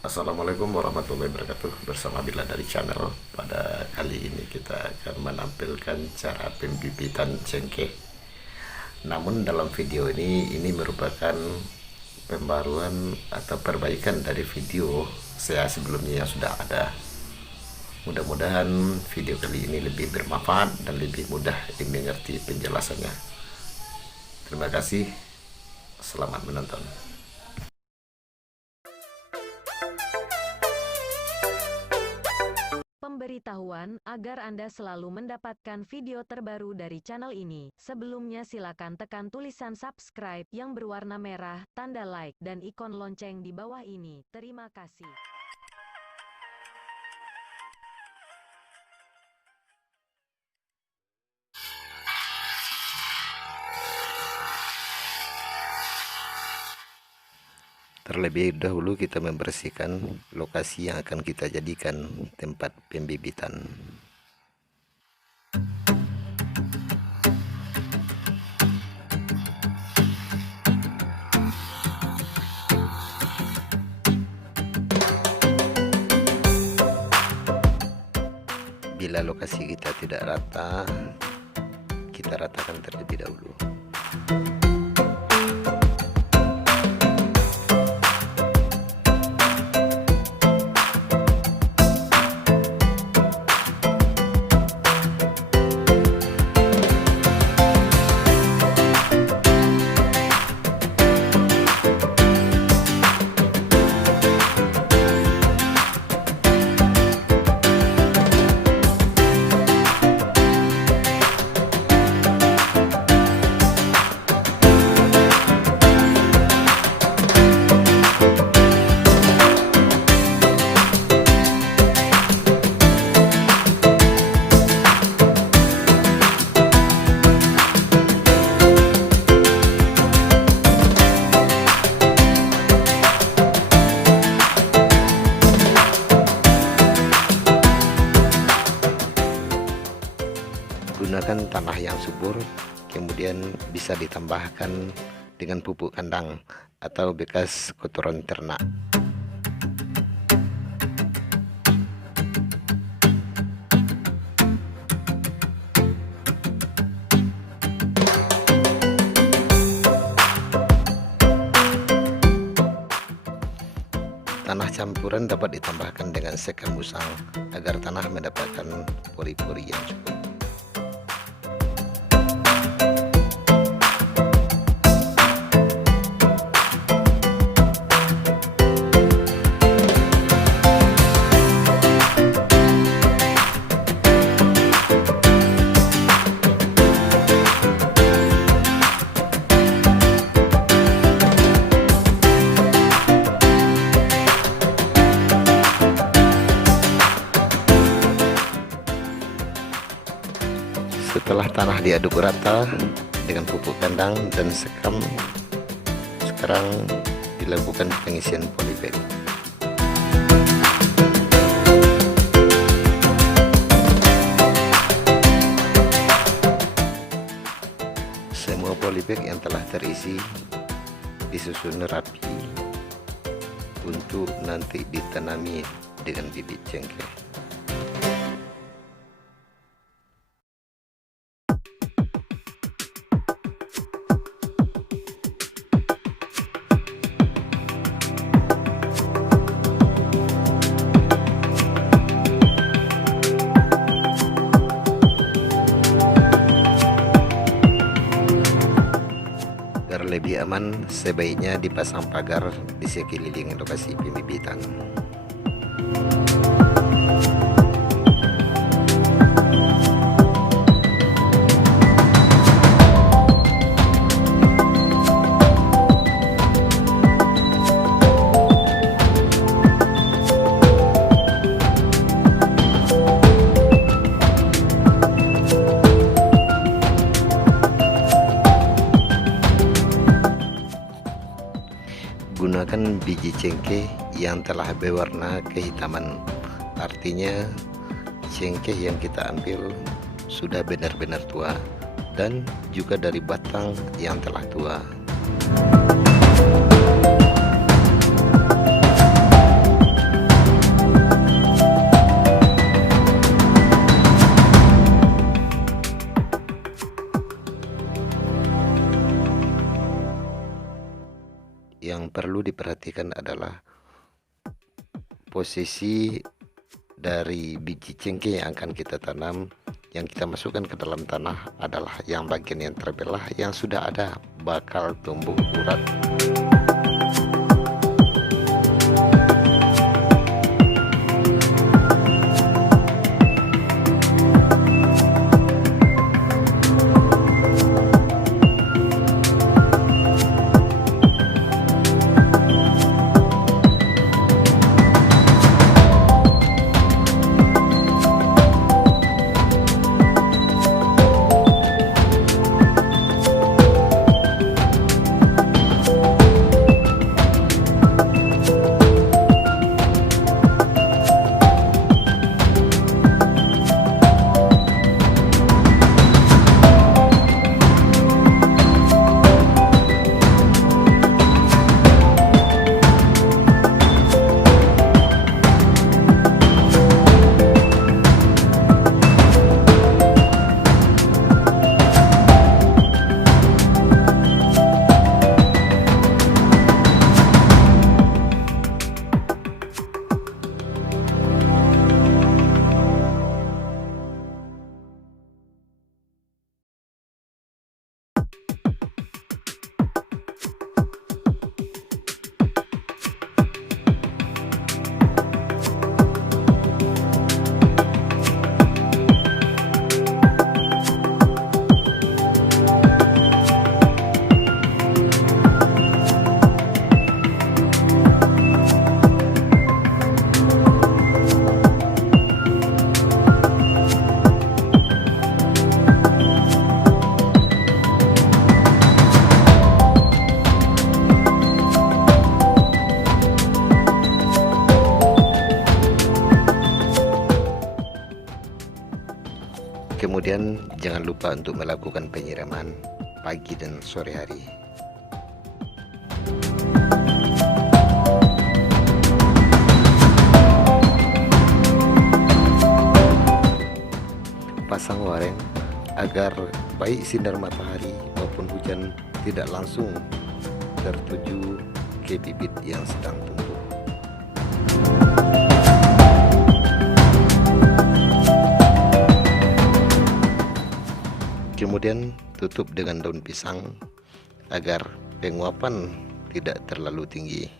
Assalamualaikum warahmatullahi wabarakatuh. Bersama Bila dari channel. Pada kali ini kita akan menampilkan cara pembibitan cengkeh. Namun dalam video ini merupakan pembaruan atau perbaikan dari video saya sebelumnya yang sudah ada. Mudah-mudahan video kali ini lebih bermanfaat dan lebih mudah dimengerti penjelasannya. Terima kasih. Selamat menonton. Pemberitahuan agar Anda selalu mendapatkan video terbaru dari channel ini. Sebelumnya silakan tekan tulisan subscribe yang berwarna merah, tanda like, dan ikon lonceng di bawah ini. Terima kasih. Terlebih dahulu kita membersihkan lokasi yang akan kita jadikan tempat pembibitan. Bila lokasi kita tidak rata, kita ratakan terlebih dahulu. Gunakan tanah yang subur, kemudian bisa ditambahkan dengan pupuk kandang atau bekas kotoran ternak. Tanah campuran dapat ditambahkan dengan sekam musang agar tanah mendapatkan pori-pori yang cukup. Setelah tanah diaduk rata dengan pupuk kandang dan sekam, sekarang dilakukan pengisian polybag. Semua polybag yang telah terisi disusun rapi untuk nanti ditanami dengan bibit cengkeh. Lebih aman, sebaiknya dipasang pagar di sekeliling lokasi pembibitan. Gunakan biji cengkeh yang telah berwarna kehitaman, artinya cengkeh yang kita ambil sudah benar-benar tua dan juga dari batang yang telah tua. perhatikan adalah posisi dari biji cengkeh yang akan kita tanam, yang kita masukkan ke dalam tanah adalah yang bagian yang terbelah yang sudah ada bakal tumbuh urat. Kemudian jangan lupa untuk melakukan penyiraman pagi dan sore hari. Pasang wareng agar baik sinar matahari maupun hujan tidak langsung tertuju ke bibit yang sedang tumbuh. Kemudian tutup dengan daun pisang agar penguapan tidak terlalu tinggi.